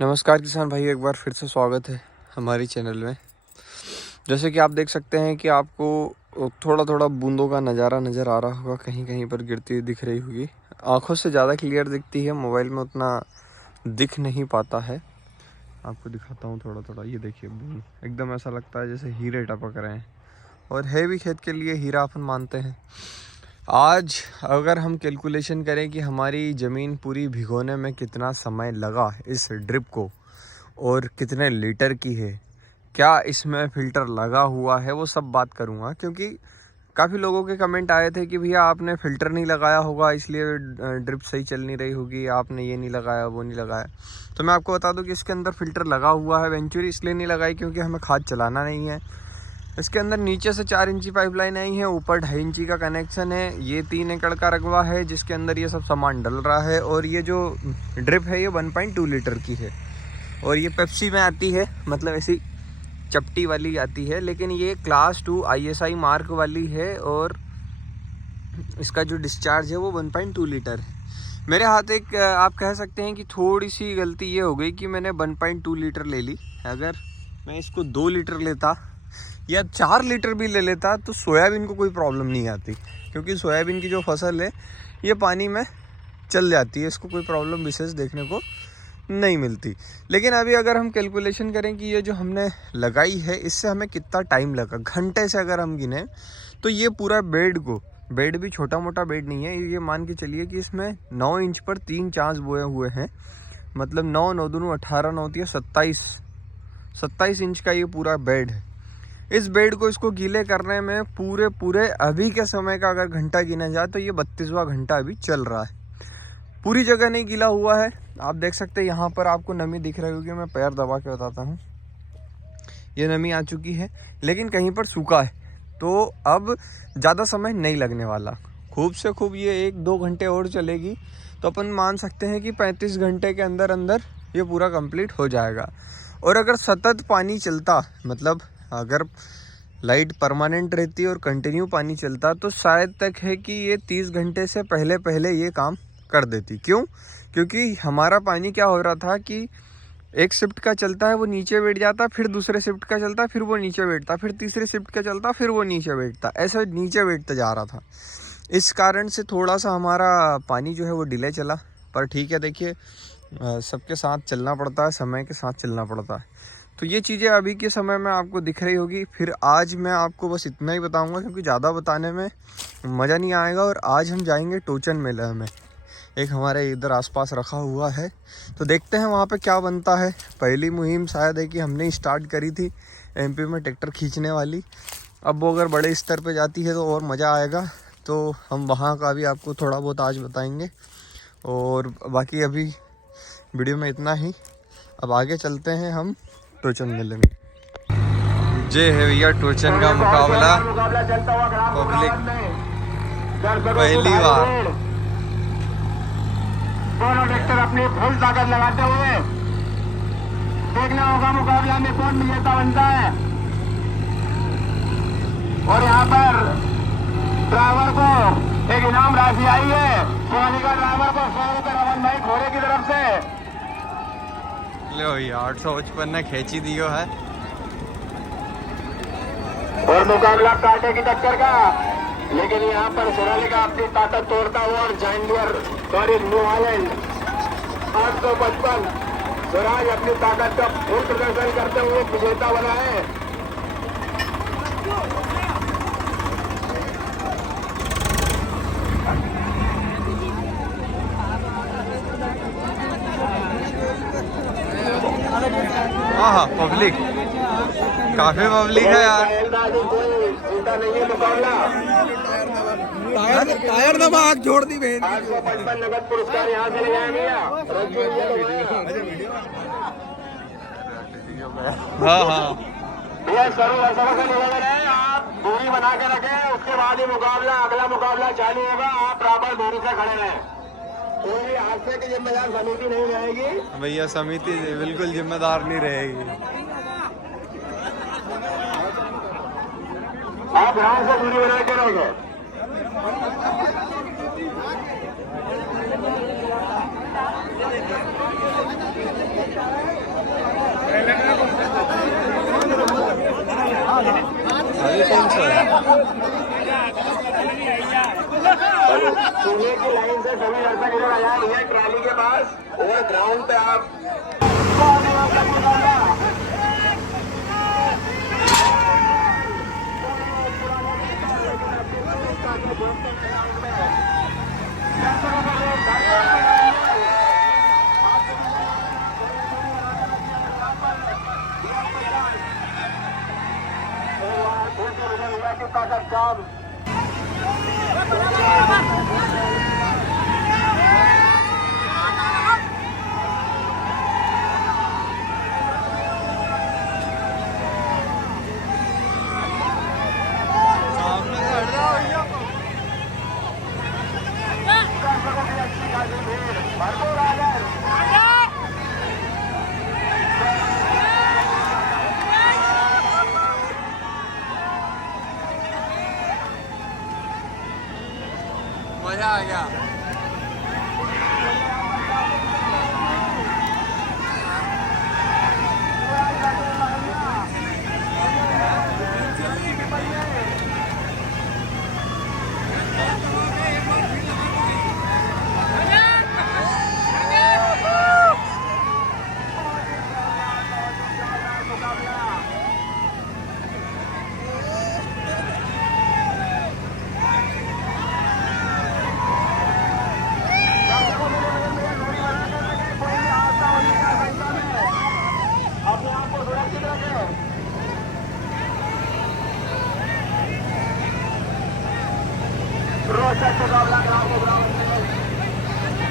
नमस्कार किसान भाई, एक बार फिर से स्वागत है हमारी चैनल में। जैसे कि आप देख सकते हैं कि आपको थोड़ा थोड़ा बूंदों का नज़ारा नज़र आ रहा होगा, कहीं कहीं पर गिरती हुई दिख रही होगी। आंखों से ज़्यादा क्लियर दिखती है, मोबाइल में उतना दिख नहीं पाता है। आपको दिखाता हूँ थोड़ा थोड़ा, ये देखिए बूंद एकदम ऐसा लगता है जैसे हीरे टपक रहे हैं, और है भी खेत के लिए हीरा अपन मानते हैं। आज अगर हम कैलकुलेशन करें कि हमारी ज़मीन पूरी भिगोने में कितना समय लगा इस ड्रिप को और कितने लीटर की है, क्या इसमें फ़िल्टर लगा हुआ है, वो सब बात करूँगा। क्योंकि काफ़ी लोगों के कमेंट आए थे कि भैया आपने फ़िल्टर नहीं लगाया होगा इसलिए ड्रिप सही चल नहीं रही होगी, आपने ये नहीं लगाया वो नहीं लगाया। तो मैं आपको बता दूं कि इसके अंदर फ़िल्टर लगा हुआ है। वेंचुरी इसलिए नहीं लगाई क्योंकि हमें खाद चलाना नहीं है। इसके अंदर नीचे से 4 इंची पाइपलाइन आई है, ऊपर 2.5 इंची का कनेक्शन है। ये 3 एकड़ का रकबा है जिसके अंदर ये सब सामान डल रहा है। और ये जो ड्रिप है ये 1.2 लीटर की है, और ये पेप्सी में आती है, मतलब ऐसी चपटी वाली आती है, लेकिन ये क्लास 2 ISI मार्क वाली है। और इसका जो डिस्चार्ज है वो 1.2 लीटर है। मेरे हाथ एक आप कह सकते हैं कि थोड़ी सी गलती ये हो गई कि मैंने 1.2 लीटर ले ली। अगर मैं इसको 2 लीटर लेता या 4 लीटर भी ले लेता तो सोयाबीन को कोई प्रॉब्लम नहीं आती, क्योंकि सोयाबीन की जो फसल है ये पानी में चल जाती है, इसको कोई प्रॉब्लम विशेष देखने को नहीं मिलती। लेकिन अभी अगर हम कैलकुलेशन करें कि ये जो हमने लगाई है इससे हमें कितना टाइम लगा, घंटे से अगर हम गिने तो ये पूरा बेड भी छोटा मोटा बेड नहीं है। ये मान के चलिए कि इसमें 9 इंच पर 3 चांस बोए हुए हैं, मतलब 9 9 दूनी 18 9 3 27 इंच का ये पूरा बेड है। इस बेड को इसको गीले करने में पूरे अभी के समय का अगर घंटा गिना जाए तो ये 32वां घंटा अभी चल रहा है। पूरी जगह नहीं गीला हुआ है, आप देख सकते हैं यहाँ पर आपको नमी दिख रही होगी। मैं पैर दबा के बताता हूँ, ये नमी आ चुकी है, लेकिन कहीं पर सूखा है। तो अब ज़्यादा समय नहीं लगने वाला, खूब से खूब ये 1-2 घंटे और चलेगी तो अपन मान सकते हैं कि 35 घंटे के अंदर अंदर ये पूरा कंप्लीट हो जाएगा। और अगर सतत पानी चलता, मतलब अगर लाइट परमानेंट रहती और कंटिन्यू पानी चलता तो शायद तक है कि ये 30 घंटे से पहले ये काम कर देती। क्यों? क्योंकि हमारा पानी क्या हो रहा था कि एक शिफ्ट का चलता है वो नीचे बैठ जाता, फिर दूसरे शिफ्ट का चलता फिर वो नीचे बैठता, फिर तीसरे शिफ्ट का चलता फिर वो नीचे बैठता, ऐसे नीचे बैठता जा रहा था। इस कारण से थोड़ा सा हमारा पानी जो है वो डिले चला। पर ठीक है, देखिए सबके साथ चलना पड़ता है, समय के साथ चलना पड़ता है। तो ये चीज़ें अभी के समय में आपको दिख रही होगी। फिर आज मैं आपको बस इतना ही बताऊंगा क्योंकि ज़्यादा बताने में मज़ा नहीं आएगा। और आज हम जाएंगे टोचन मेला में, एक हमारे इधर आसपास रखा हुआ है, तो देखते हैं वहाँ पे क्या बनता है। पहली मुहिम शायद है कि हमने स्टार्ट करी थी MP में ट्रैक्टर खींचने वाली। अब वो अगर बड़े स्तर पे जाती है तो और मज़ा आएगा, तो हम वहाँ का भी आपको थोड़ा बहुत आज बताएंगे। और बाकी अभी वीडियो में इतना ही, अब आगे चलते हैं हम टोचन मेले में। जे है भैया टोचन का मुकाबला, पब्लिक पहली बार दोनों ट्रैक्टर अपनी फुल ताकत लगाते हुए देखना होगा मुकाबला में कौन विजेता बनता है। और यहाँ पर ड्राइवर को एक इनाम राशि आई है, सोनिका ड्राइवर को 100 रुपये रमन भाई घोड़े की तरफ से। लो भैया 855 ने खींची दियो है। और मुकाबला कांटे की टक्कर का, लेकिन यहाँ पर सोनालिका अपनी ताकत तोड़ता हुआ और न्यू हॉलैंड 855 स्वराज अपनी ताकत का फुल प्रदर्शन करते हुए विजेता बना है। हाँ पब्लिक काफी पब्लिक है यार। जीता नहीं है मुकाबला। टायर दबा आग छोड़ दी बहन। 855 नगद पुरस्कार यहाँ से ले जाएंगे। हाँ भैया सरू ऐसा से निवेदन है, आप दूरी बना के रखें, उसके बाद ही अगला मुकाबला चालू होगा। आप बराबर दूरी से खड़े रहें। कोई हादसे की जिम्मेदार समिति नहीं रहेगी भैया, समिति बिल्कुल जिम्मेदार नहीं रहेगी। आप ध्यान से दूरी बना के रहोगे। ग्राउंड पे आप काम भरपूर आ जाए मजा आ गया। अपने आप को सुरक्षित रखें। रोचक मुकाबला ग्राउंड के ग्राउंड में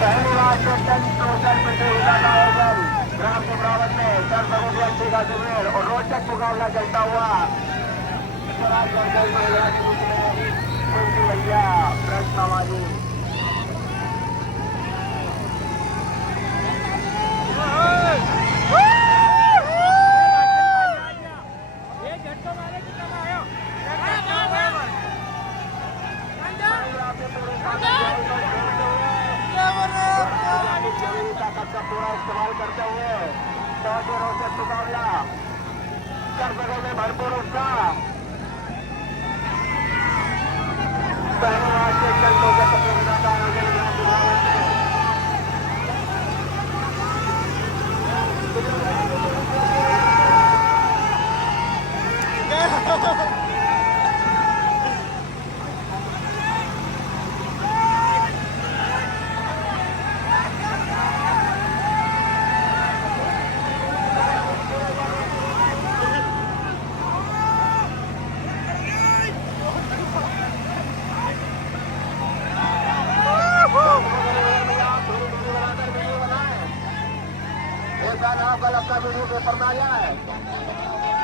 पहली बार कैप्टन टोटल प्रतियोगिता का आयोजन ग्राम के बराबर में सर भगवती का शिविर और रोचक मुकाबला चलता हुआ भैया प्रश्नवादी ताकत का पूरा इस्तेमाल करते हुए बहुत ही रोचक मुकाबला कर बगल में भरपूर उत्साह पहले आज के चल लोग प्रतियोगिता का आयोजन कल अपना वीडियो पेपर में आ जाए